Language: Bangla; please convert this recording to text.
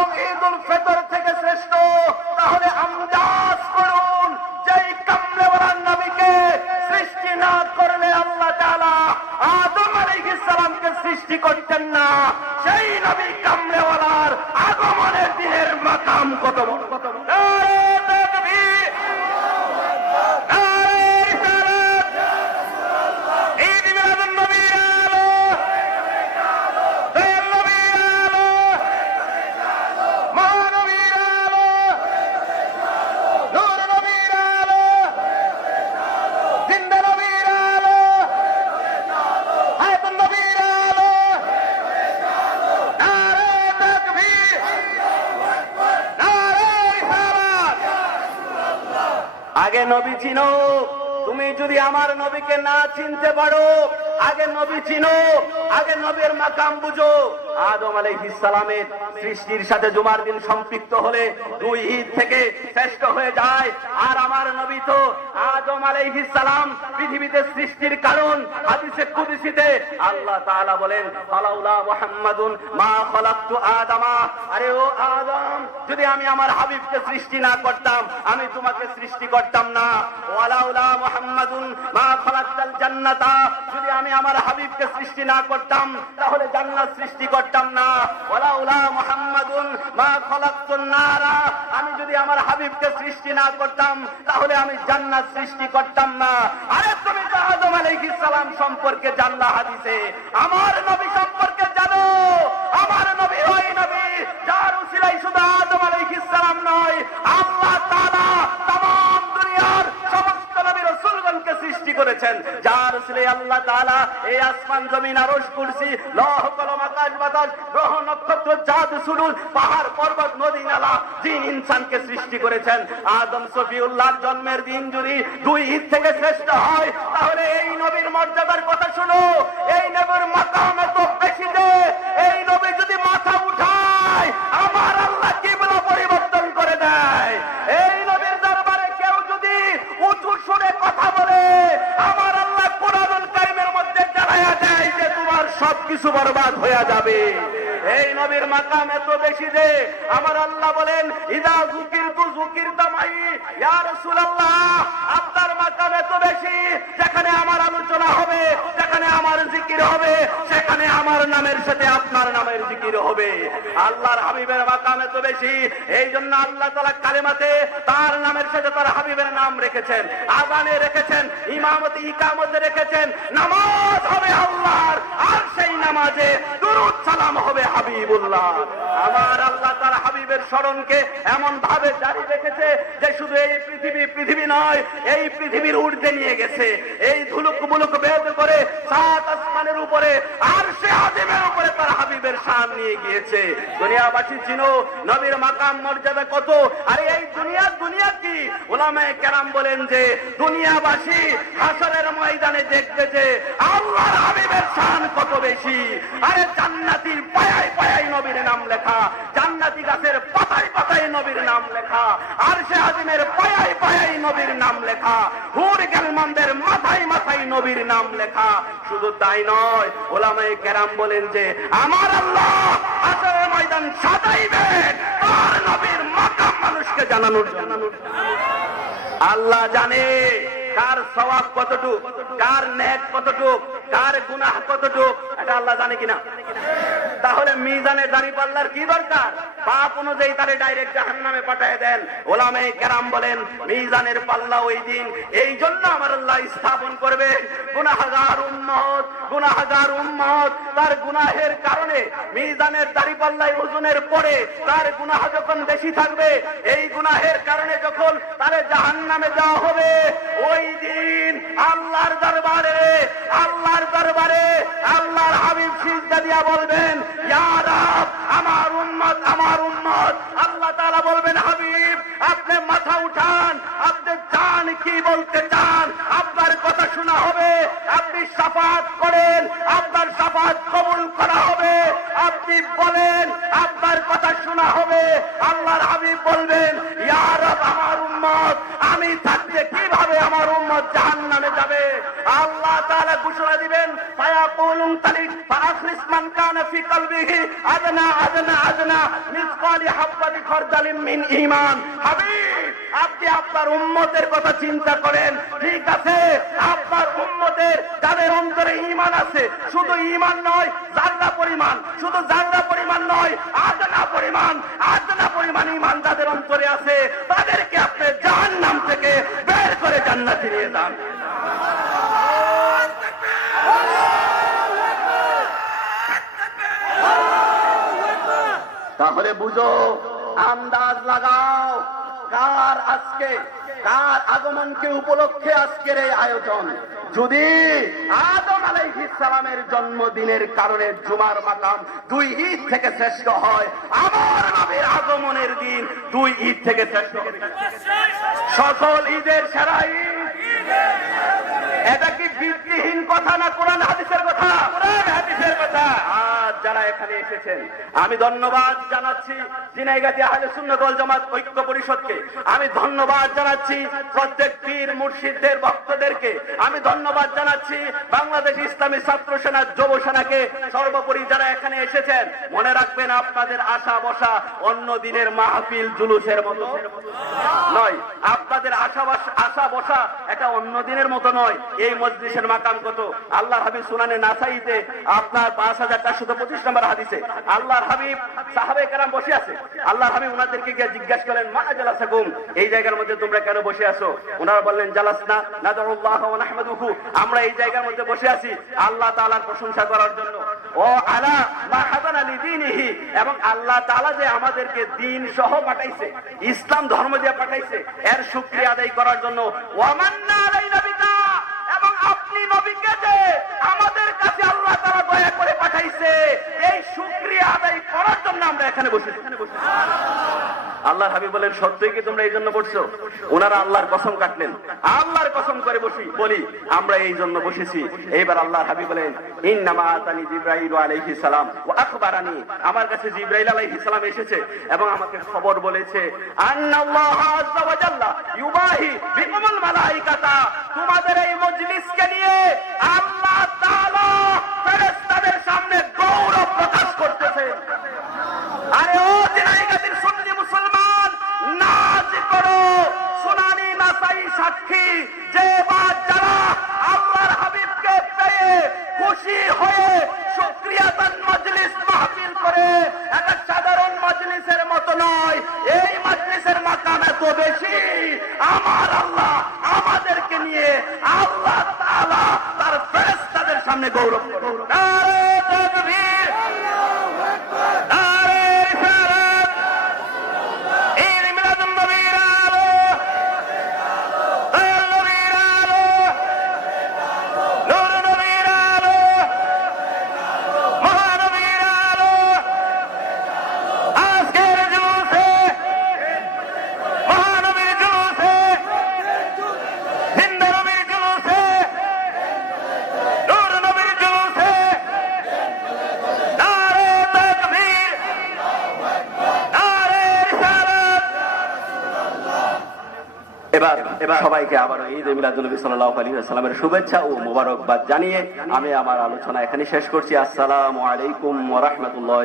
এবং ঈদ উল ফিতর থেকে শ্রেষ্ঠ, তাহলে আন্দাজ করুন, যেই কামলেওয়ালার নবীকে সৃষ্টি না করলে আল্লাহ তাআলা আদম আলাইহিস সালামকে সৃষ্টি করতেন না। সেই নবী কামলেওয়ালার আগমনের দিনের মাকাম কত বড় কত বড় নারে তাকবীর! নারে রিসালাত! ঈদ মিলাদুন নবীর আলো! দয়াল নবীর আলো! মহানবীর আলো! নূর নবীর আলো! জিন্দা নবীর আলো! হায়াতুন নবীর আলো! নারে তাকবীর! নারে রিসালাত! আগে নবী চিনো, তুমি যদি আমার নবীকে না চিনতে পারো, আগে নবী চিনো, আগে নবীর মাকাম বুঝো। আদম আলাইহিস সালামের সৃষ্টির সাথে জুমার দিন সম্পৃক্ত হলে দুই ঈদ থেকে শ্রেষ্ঠ হয়ে যায়। আর আমার নবী তো আদম আলাইহিস সালাম পৃথিবীতে সৃষ্টির কারণ, হাদিসে কুদসিতে আল্লাহ তাআলা বলেন, ফালাউলা মুহাম্মাদুন মা খালাকতু আদামা। আরে ও আদম, যদি আমি আমার হাবিবকে সৃষ্টি না করতাম, আমি তোমাকে সৃষ্টি করতাম না। ওয়ালাউলা মুহাম্মাদুন মা খালাকতাল জান্নাতা। আমি আমার হাবিবকে সৃষ্টি না করতাম, তাহলে জান্নাত সৃষ্টি করতাম না। ওলা উলা মুহাম্মাদুন মা খালাকতুন নারা। আমি যদি আমার হাবিবকে সৃষ্টি না করতাম, তাহলে আমি জান্নাত সৃষ্টি করতাম না। আরে তুমি তো আদম আলাইহিস সালাম সম্পর্কে জানলা হাদিসে। আমার নবী সম্পর্কে করেছেন। যার শ্রী আল্লাহ তাআলা এই আসমান, জমিন আরশ কুরসি, লহ, কলম, আকাশ বাতাস, গ্রহ, নক্ষত্র চাঁদ শুরু পাহাড়, পর্বত, নদী, নালা যিনি ইনসানকে সৃষ্টি করেছেন। আদম, সফিউল্লাহর জন্মের দিন জুড়ি দুই ঈদ থেকে শ্রেষ্ঠ হয়, তাহলে এই নবীর মর্যাদার কথা শুনো। এই নবীর মাকাম এত বেশি যে এই নবী যদি মাথা উঠায় আমার আল্লাহ কিবলা পরিবর্তন করে দেয় এই নবীর দরবারে কেউ যদি উঁচু সুরে কথা বলে আমার আল্লাহ কোরআন কারিমের মধ্যে জানায়া দেয় যে তোমার বরবাদ হয়ে যাবে। এই নবীর মাকাম এত বেশি যে আমার আল্লাহ বলেন, ইদা জুকির তু জুকির তামাই ইয়া রাসূলুল্লাহ মাকাম এত বেশি, যেখানে আমার আলোচনা হবে, যেখানে আমার জিকির হবে, সেখানে আমার নামের সাথে আপনার নামের জিকির হবে। আল্লাহর হাবিবের মাকাম এত বেশি, এই জন্য আল্লাহ তাআলা কালেমাতে তার নামের সাথে তার হাবিবের নাম রেখেছেন, আজানে রেখেছেন, ইমামতি, ইকামতে রেখেছেন, নামাজ হবে আল্লাহর, আর সেই নামাজে দুরুদ সালাম হবে হাবিবুল্লাহ। আমার আল্লাহ তার হাবিবের স্মরণকে এমন ভাবে জারি রেখেছে যে শুধু এই পৃথিবী পৃথিবী নয়, এই পৃথিবীর ঊর্ধ্বে নিয়ে গেছে। এই ধুলুক মুলুক বেদ করে সাত আসমানের উপরে আর সে আদিমের উপরে তার হাবিবের শান নিয়ে গিয়েছে। দুনিয়াবাসী চিনো, নবীর মাকাম মর্যাদা কত? আরে এই দুনিয়া দুনিয়া কি? ওলামায়ে কেরাম বলেন যে, দুনিয়াবাসী হাসরের ময়দানে দেখবে যে আল্লাহর হাবিবের শান কত বেশি। আরে জান্নাতির পায়ায় পায়ায় নবীর নাম লেখা। জান্নাতি গাছের পাতায় পাতায় নবীর নাম লেখা। আর সে আজিমের পায়ায় পায়ায় নবীর নাম লেখা। হুর গেলমানদের মাথায় মাথায় নবীর নাম লেখা। শুধু তাই নয়, ওলামায়ে কেরাম বলেন যে, আমার আল্লাহ হাসরের ময়দান সাজাইবেন। তার নবীর মাকাম মানুষকে জানানোর জানানোর আল্লাহ জানে কার সওয়াব কতটুক, কার নেক কতটুক, কার গুনাহ কতটুক। এটা আল্লাহ জানে কিনা? তাহলে মিজানে দাঁড়ি পাল্লার কি দরকার? পাপ অনুযায়ী তারে ডাইরেক্ট জাহান নামে পাঠায় দেন। ওলামে কেরাম বলেন, মিজানের পাল্লা ওই দিন। এই জন্য আমার আল্লাহ স্থাপন করবে উম্মত উম্মত। তার গুনাহের কারণে মিজানের পাল্লায় ওজনের পরে তার গুনাহ যখন বেশি থাকবে, এই গুনাহের কারণে যখন তারে জাহান নামে যাওয়া হবে, ওই দিন আল্লাহর দরবারে আল্লাহর দরবারে আল্লাহর হাবিব সিজদা দিয়া বলবেন আমার উম্মত আমার উম্মত। আল্লাহ তাআলা বলবেন, হাবিব, আপনি মাথা উঠান, আপনি চান কি বলতে চান? আপনার কথা শোনা হবে, আপনি সাফাত করেন, আপনার সাফাত কবুল করা হবে। আপনি বলেন, আপনার কথা শোনা হবে। আল্লাহর হাবিব বলবেন, ইয়া রব, আমার উম্মত, আমি থাকতে কীভাবে আমার উম্মত জাহান্নামে যাবে? আল্লাহ তাআলা ঘোষণা দিবেন হাবিব আপনি আপনার উম্মতের কথা চিন্তা করেন। ঠিক আছে, আপনার উম্মতের যাদের অন্তরে ঈমান আছে, শুধু ঈমান নয় জাল্লা পরিমাণ। শুধু জাল্লা পরিমাণ নয়, আদনা পরিমাণ। আদনা পরিমাণ ঈমান যাদের অন্তরে আছে, তাদেরকে আপনি জাহান্নাম থেকে বের করে জান্নাতে নিয়ে যান। তাহলে বুঝো আন্দাজ লাগাও কার আজকে কার আগমনকে উপলক্ষে আজকের এই আয়োজন? যদি আদম সালামের জন্মদিনের কারণে জুমার মাকাম দুই ঈদ থেকে শ্রেষ্ঠ হয় আমার নবীর আগমনের দিন দুই ঈদ থেকে শ্রেষ্ঠ। সকল ঈদের সেরা ঈদ। এটা কি ভিত্তিহীন কথা না কোরআন হাদিসের কথা? কোরআন হাদিসের কথা। আজ যারা এখানে এসেছেন আমি ধন্যবাদ জানাচ্ছি জিনাইগাতি আহলে সুন্নাত ওয়াল জামাত ঐক্য পরিষদকে। আমি ধন্যবাদ জানাচ্ছি প্রত্যেক পীর মুর্শিদদের ভক্তদেরকে। আমি ধন্যবাদ জানাচ্ছি বাংলাদেশ ইসলামী ছাত্র সেনা যুব সেনাকে। সর্বোপরি যারা এখানে এসেছেন মনে রাখবেন আপনাদের আশা বসা অন্য দিনের মাহফিল জুলুসের মতো। নয় আপনাদের আশা আশা বসা এটা অন্য দিনের মতো নয়। এই মজলিসের মাকাম কত? আল্লাহ হাবিব সুনানে নাসাইতে আপনার পাঁচ হাজার চারশো পঁচিশ নম্বর হাদিসে আল্লাহর হাবিব সাহাবে কারাম বসে আছে। আল্লাহর হাবিব ওনাদেরকে গিয়ে জিজ্ঞাসা করেন মা জালাসাকুম? এই জায়গার মধ্যে তোমরা কেন বসে আছো? ওনারা বললেন জালাস না নাহমাদুহু। আমরা এই জায়গার মধ্যে বসে আছি আল্লাহ তাআলার প্রশংসা করার জন্য। ও আলা মা হাদানা লিদিনিহি। এবং আল্লাহ তাআলা যে আমাদেরকে দিন সহ পাঠাইছে, ইসলাম ধর্ম দিয়ে পাঠাইছে, এর শুকরিয়া আদায় করার জন্য। ওয়ামান্না আল্লাহ আল্লাহ বলেন সত্যই কি তোমরা এই জন্য বসছো? ওনারা আল্লাহর কসম কাটলেন। আল্লাহর কসম করে বসি, বলি, আমরা এই জন্য বসেছি। এইবার আল্লাহর হাবিব বলেন জিব্রাইল আলাইহিস সালাম আমার কাছে জিব্রাইল আলাইহিস সালাম এসেছে এবং আমাকে খবর বলেছে, আন্নাল্লাহ ইউবাহি বিকুমুল মালাইকাতা। তোমাদের এই মজলিসকে নিয়ে আল্লাহ তাআলা ফেরেশতাদের সামনে গৌরব প্রকাশ করতেছেন আরে ও জিনাইগাতির সুন্নি মুসলমান নাচ করো সুনানি নাসাই সাক্ষী যে বাচ্চারা আল্লাহর হাবিবকে পেয়ে খুশি হয়ে শুক্রিয়াতান মজলিস মাহফিল করে একটা সাধারণ মজলিসের মতো নয় এই মজলিসের মাকাম এত বেশি আমার আল্লাহ আমাদেরকে নিয়ে আল্লাহ তার ফেরেশতাদের সামনে গৌরব করুন। এবার এবার সবাইকে আবার ঈদ মিলাদুল নবী সাল্লাল্লাহু আলাইহি ওয়াসাল্লামের শুভেচ্ছা ও মোবারকবাদ জানিয়ে আমি আমার আলোচনা এখানে শেষ করছি। আসসালামু আলাইকুম ওরহমতুল্লাহ